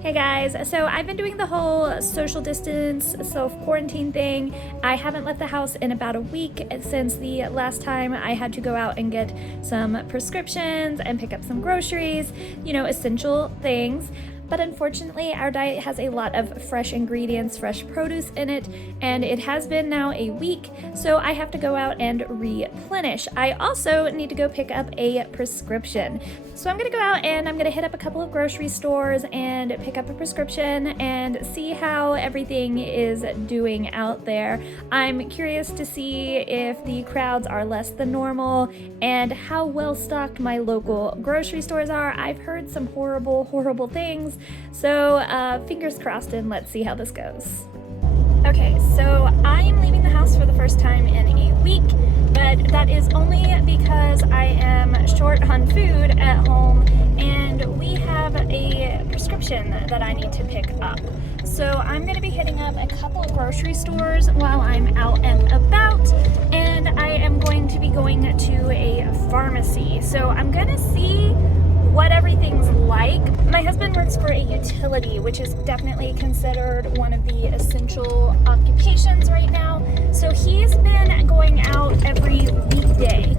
Hey guys, so I've been doing the whole social distance, self-quarantine thing. I haven't left the house in about a week since the last time I had to go out and get some prescriptions and pick up some groceries, essential things. But unfortunately, our diet has a lot of fresh ingredients, fresh produce in it, and it has been now a week, so I have to go out and replenish. I also need to go pick up a prescription. So I'm gonna go out and I'm gonna hit up a couple of grocery stores and pick up a prescription and see how everything is doing out there. I'm curious to see if the crowds are less than normal and how well stocked my local grocery stores are. I've heard some horrible things. So fingers crossed, and let's see how this goes. Okay, so I am leaving the house for the first time in a week, but that is only because I am short on food at home and we have a prescription that I need to pick up. So I'm going to be hitting up a couple of grocery stores while I'm out and about, and I am going to be going to a pharmacy. So I'm going to see what everything's like. My husband works for a utility, which is definitely considered one of the essential occupations right now. So he's been going out every weekday.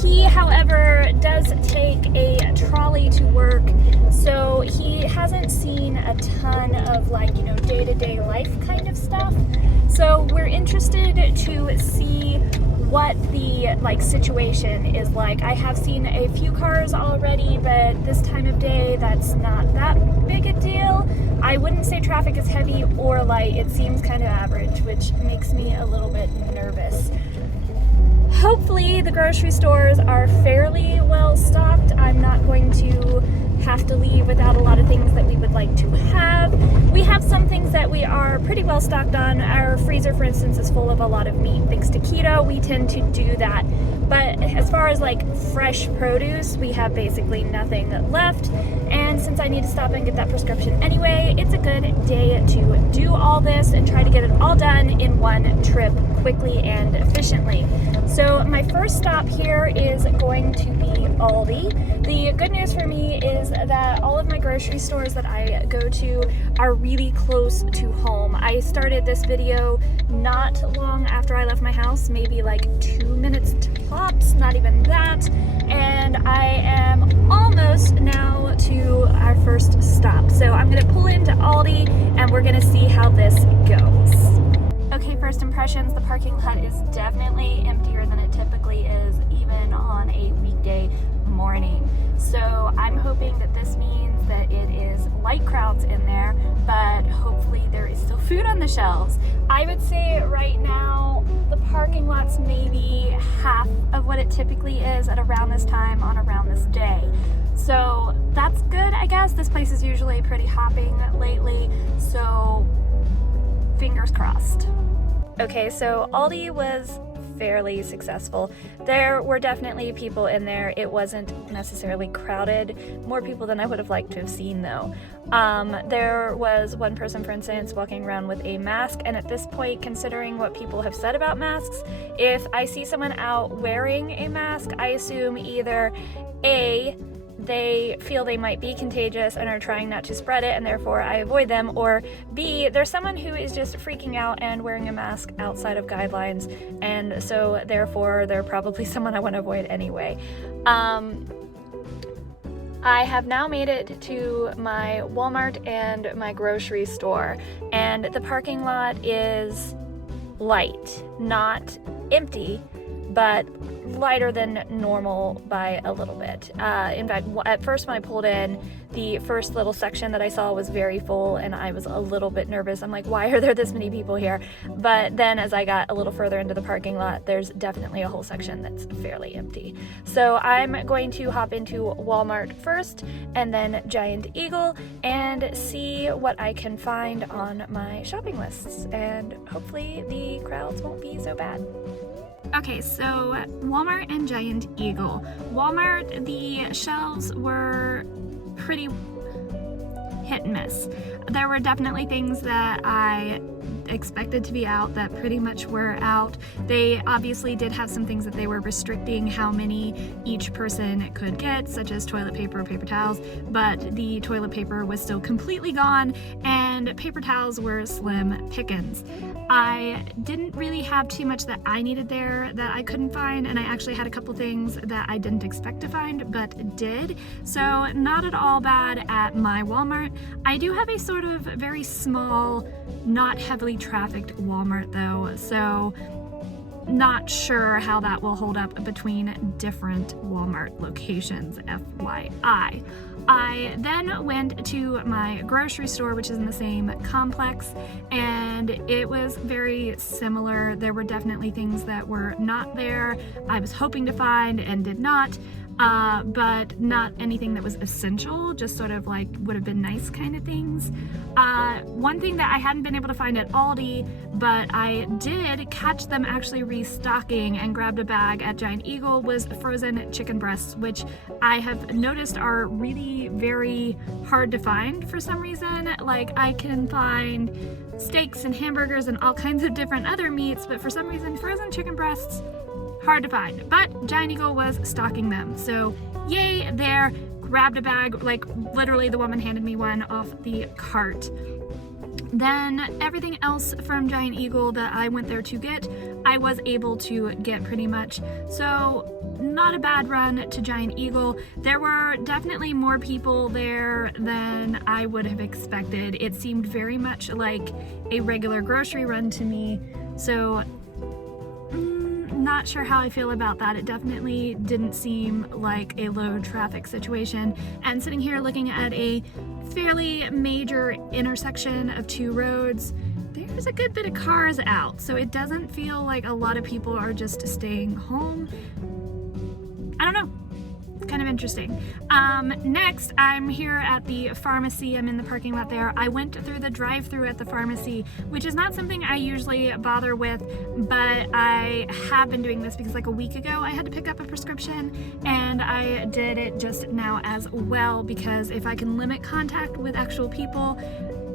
He, however, does take a trolley to work, so he hasn't seen a ton of day-to-day life kind of stuff. So we're interested to see what the situation is like. I have seen a few cars already, but this time of day that's not that big a deal. I wouldn't say traffic is heavy or light. It seems kind of average, which makes me a little bit nervous. Hopefully the grocery stores are fairly well stocked. I'm not going to have to leave without a lot of things that we would like to have. We have some things that we are pretty well stocked on. Our freezer, for instance, is full of a lot of meat. Thanks to keto, we tend to do that. But as far as fresh produce, we have basically nothing left. And since I need to stop and get that prescription anyway, it's a good day to do all this and try to get it all done in one trip quickly and efficiently. So my first stop here is going to be Aldi. The good news for me is that all of my grocery stores that I go to are really close to home. I started this video not long after I left my house, maybe 2 minutes tops, not even that, and I am almost now to our first stop. So I'm gonna pull into Aldi and we're gonna see how this goes. Okay, first impressions, the parking lot is definitely emptier than it typically is, even on a weekday morning. So I'm hoping that this means that it is light crowds in there, but hopefully there is still food on the shelves. I would say right now the parking lot's maybe half of what it typically is at around this time on around this day. So that's good, I guess. This place is usually pretty hopping lately, so fingers crossed. Okay, so Aldi was fairly successful. There were definitely people in there. It wasn't necessarily crowded. More people than I would have liked to have seen though. There was one person, for instance, walking around with a mask, and at this point, considering what people have said about masks, if I see someone out wearing a mask, I assume either A, they feel they might be contagious and are trying not to spread it and therefore I avoid them, or B, there's someone who is just freaking out and wearing a mask outside of guidelines, and so therefore they're probably someone I want to avoid anyway. I have now made it to my Walmart and my grocery store, and the parking lot is light, not empty, but lighter than normal by a little bit. In fact, at first when I pulled in, the first little section that I saw was very full and I was a little bit nervous. I'm like, why are there this many people here? But then as I got a little further into the parking lot, there's definitely a whole section that's fairly empty. So I'm going to hop into Walmart first and then Giant Eagle and see what I can find on my shopping lists, and hopefully the crowds won't be so bad. Okay, so Walmart and Giant Eagle. Walmart, the shelves were pretty hit and miss. There were definitely things that I expected to be out that pretty much were out. They obviously did have some things that they were restricting how many each person could get, such as toilet paper, paper towels, but the toilet paper was still completely gone and paper towels were slim pickings. I didn't really have too much that I needed there that I couldn't find, and I actually had a couple things that I didn't expect to find but did, so not at all bad at my Walmart. I do have a sort of very small, not heavily trafficked Walmart though, so not sure how that will hold up between different Walmart locations, FYI. I then went to my grocery store, which is in the same complex, and it was very similar. There were definitely things that were not there, I was hoping to find and did not, but not anything that was essential, just sort of like would have been nice kind of things. One thing that I hadn't been able to find at Aldi, but I did catch them actually restocking and grabbed a bag at Giant Eagle, was frozen chicken breasts, which I have noticed are really very hard to find for some reason. Like, I can find steaks and hamburgers and all kinds of different other meats, but for some reason frozen chicken breasts, hard to find. But Giant Eagle was stocking them, so yay there. Grabbed a bag, like literally the woman handed me one off the cart. Then everything else from Giant Eagle that I went there to get, I was able to get pretty much. So not a bad run to Giant Eagle. There were definitely more people there than I would have expected. It seemed very much like a regular grocery run to me. So not sure how I feel about that. It definitely didn't seem like a low traffic situation. And sitting here looking at a fairly major intersection of two roads, there's a good bit of cars out, so it doesn't feel like a lot of people are just staying home. I don't know. Kind of interesting. Next, I'm here at the pharmacy. I'm in the parking lot there. I went through the drive-thru at the pharmacy, which is not something I usually bother with, but I have been doing this because like a week ago I had to pick up a prescription, and I did it just now as well, because if I can limit contact with actual people,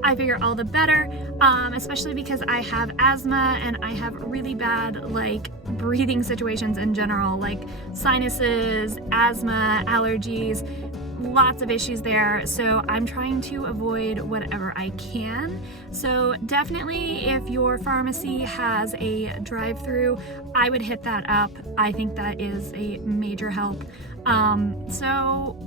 I figure all the better, especially because I have asthma and I have really bad like breathing situations in general, like sinuses, asthma, allergies, lots of issues there. So I'm trying to avoid whatever I can. So definitely if your pharmacy has a drive-through, I would hit that up. I think that is a major help. So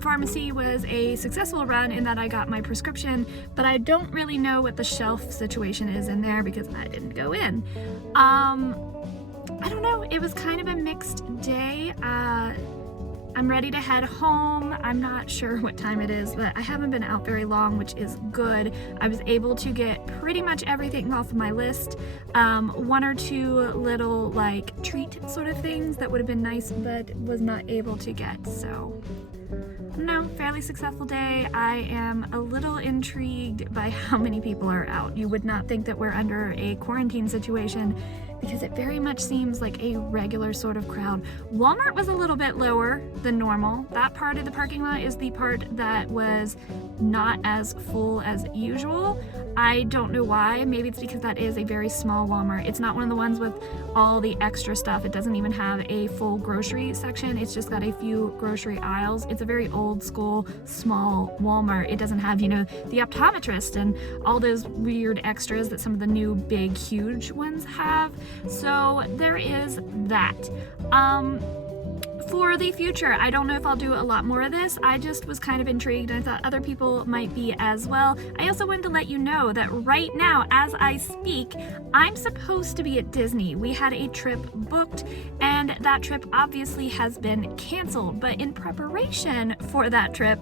pharmacy was a successful run in that I got my prescription, but I don't really know what the shelf situation is in there because I didn't go in. I don't know, it was kind of a mixed day. I'm ready to head home. I'm not sure what time it is, but I haven't been out very long, which is good. I was able to get pretty much everything off of my list. One or two little like treat sort of things that would have been nice, but was not able to get, so no, fairly successful day. I am a little intrigued by how many people are out. You would not think that we're under a quarantine situation because it very much seems like a regular sort of crowd. Walmart was a little bit lower than normal. That part of the parking lot is the part that was not as full as usual. I don't know why. Maybe it's because that is a very small Walmart. It's not one of the ones with all the extra stuff. It doesn't even have a full grocery section. It's just got a few grocery aisles. It's a very old school, small Walmart. It doesn't have, you know, the optometrist and all those weird extras that some of the new big, huge ones have. So there is that. For the future, I don't know if I'll do a lot more of this. I just was kind of intrigued and I thought other people might be as well. I also wanted to let you know that right now, as I speak, I'm supposed to be at Disney. We had a trip booked and that trip obviously has been canceled, but in preparation for that trip,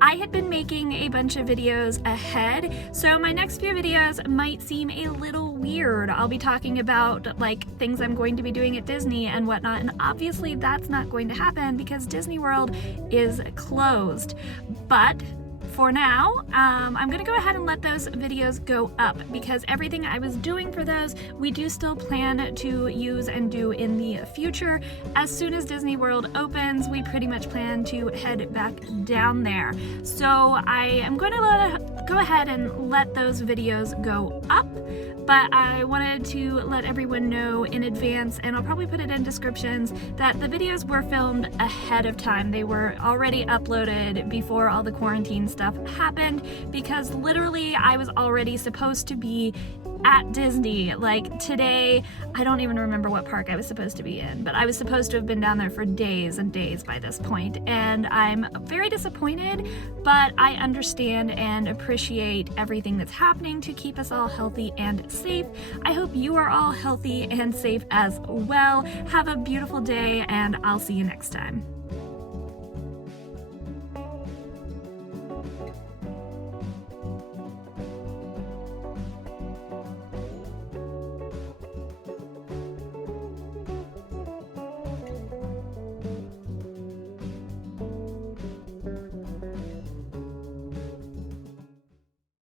I had been making a bunch of videos ahead, so my next few videos might seem a little weird. I'll be talking about like things I'm going to be doing at Disney and whatnot, and obviously that's not going to happen because Disney World is closed. But for now, I'm gonna go ahead and let those videos go up because everything I was doing for those, we do still plan to use and do in the future. As soon as Disney World opens, we pretty much plan to head back down there. So I am going to go ahead and let those videos go up. But I wanted to let everyone know in advance, and I'll probably put it in descriptions, that the videos were filmed ahead of time. They were already uploaded before all the quarantine stuff happened, because literally I was already supposed to be at Disney. Like today, I don't even remember what park I was supposed to be in, but I was supposed to have been down there for days and days by this point, and I'm very disappointed, but I understand and appreciate everything that's happening to keep us all healthy and safe. I hope you are all healthy and safe as well. Have a beautiful day, and I'll see you next time.